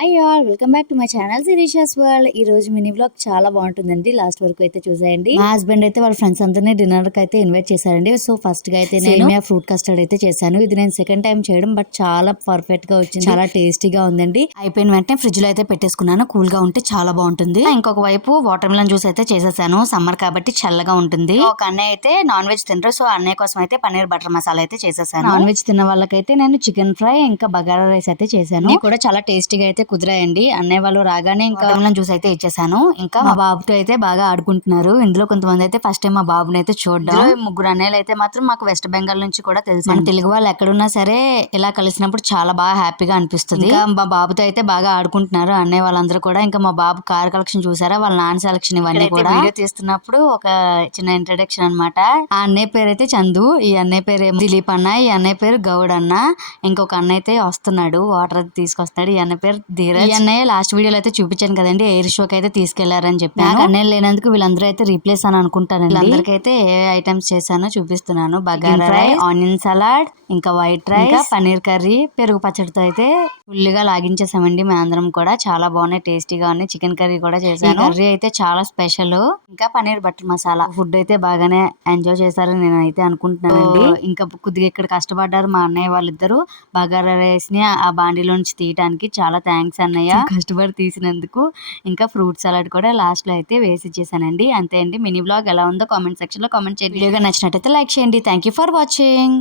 Hi all welcome back to my channel Sirisha's world. ఈ రోజు mini vlog చాలా బాగుంటుందండి. లాస్ట్ వరకు అయితే చూసేయండి. మా హస్బెండ్ అయితే వాళ్ళ ఫ్రెండ్స్ అందరినీ డిన్నర్ కి అయితే ఇన్వైట్ చేశారండి. సో ఫస్ట్ గా అయితే నేను ఫ్రూట్ కస్టర్డ్ అయితే చేశాను. ఇది నేను సెకండ్ టైం చేయడం, బట్ చాలా పర్ఫెక్ట్ గా వచ్చింది. చాలా టేస్టీగా ఉందండి. అయిపోయిన వెంటనే ఫ్రిడ్జ్ లో అయితే పెట్టేసుకున్నాను. కూల్ గా ఉంటే చాలా బాగుంటుంది. ఇంకొక వైపు వాటర్ మిలన్ జ్యూస్ అయితే చేసేసాను. సమ్మర్ కాబట్టి చల్లగా ఉంటుంది. ఒక అన్నయ్య అయితే నాన్ వెజ్ తినరు, సో అన్నయ్య కోసం అయితే పన్నీర్ బటర్ మసాలా అయితే చేసేసాను. నాన్ వెజ్ తిన్న వాళ్ళకైతే నేను చికెన్ ఫ్రై ఇంకా బగారా రైస్ అయితే చేశాను. కూడా చాలా టేస్టీగా అయితే కుదిరాయండి. అన్నయ్య వాళ్ళు రాగానే ఇంకా జ్యూస్ అయితే ఇచ్చేసాను. ఇంకా మా బాబుతో అయితే బాగా ఆడుకుంటున్నారు. ఇందులో కొంతమంది అయితే ఫస్ట్ టైం మా బాబుని అయితే చూడడం. ముగ్గురు అన్నయ్యలు అయితే మాత్రం మాకు వెస్ట్ బెంగాల్ నుంచి కూడా తెలుసు. మన తెలుగు వాళ్ళు ఎక్కడున్నా సరే ఇలా కలిసినప్పుడు చాలా బాగా హ్యాపీగా అనిపిస్తుంది. ఇంకా మా బాబుతో అయితే బాగా ఆడుకుంటున్నారు అన్నయ్య వాళ్ళందరూ కూడా. ఇంకా మా బాబు కార్ కలెక్షన్ చూసారా, వాళ్ళ నాన్న సెలక్షన్ ఇవన్నీ కూడా. వీడియో తీస్తున్నప్పుడు ఒక చిన్న ఇంట్రడక్షన్ అన్నమాట. ఆ అన్నయ్య పేరు అయితే చందు, ఈ అన్నయ్య పేరు దిలీప్ అన్న, ఈ అన్నయ్య పేరు గౌడ్ అన్న. ఇంకొక అన్నయ్య అయితే వస్తున్నాడు, వాటర్ తీసుకొస్తున్నాడు. ఈ అన్నయ్య పేరు ధీరజ్. ఈ అన్నయ్య లాస్ట్ వీడియోలో అయితే చూపించాను కదండి, ఎయిర్ షోకి అయితే తీసుకెళ్లారని చెప్పాను. అన్నయ్య లేనందుకు వీళ్ళందరూ అయితే రీప్లేస్ అని అనుకుంటానండి. వీళ్ళందరికైతే ఏ ఐటమ్స్ చేశానో చూపిస్తున్నాను. బగారా రైస్, ఆనియన్ సలాడ్, ఇంకా వైట్ రైస్, పన్నీర్ కర్రీ, పెరుగు పచ్చడితో అయితే ఫుల్గా లాగించేసామండి. మేము అందరం కూడా చాలా బాగున్నాయి, టేస్టీగా ఉన్నాయి. చికెన్ కర్రీ కూడా చేశాను. కర్రీ అయితే చాలా స్పెషల్. ఇంకా పన్నీర్ బటర్ మసాలా. ఫుడ్ అయితే బాగానే ఎంజాయ్ చేశారని నేను అయితే అనుకుంటున్నానండి. ఇంకా కొద్దిగా ఇక్కడ కష్టపడ్డారు మా అన్నయ్య వాళ్ళిద్దరు బగారా రైస్ ని ఆ బాండీలో నుంచి తీయడానికి. చాలా థ్యాంక్స్ అన్నయ్య, కష్టపడి తీసినందుకు. ఇంకా ఫ్రూట్ సలాడ్ కూడా లాస్ట్ లో అయితే వేసి ఇచ్చేసానండి. అంతే అండి. మినీ బ్లాగ్ ఎలా ఉందో కామెంట్ సెక్షన్ లో కామెంట్ చేయండి. వీడియోగా నచ్చినట్టయితే లైక్ చేయండి. Thank you for watching.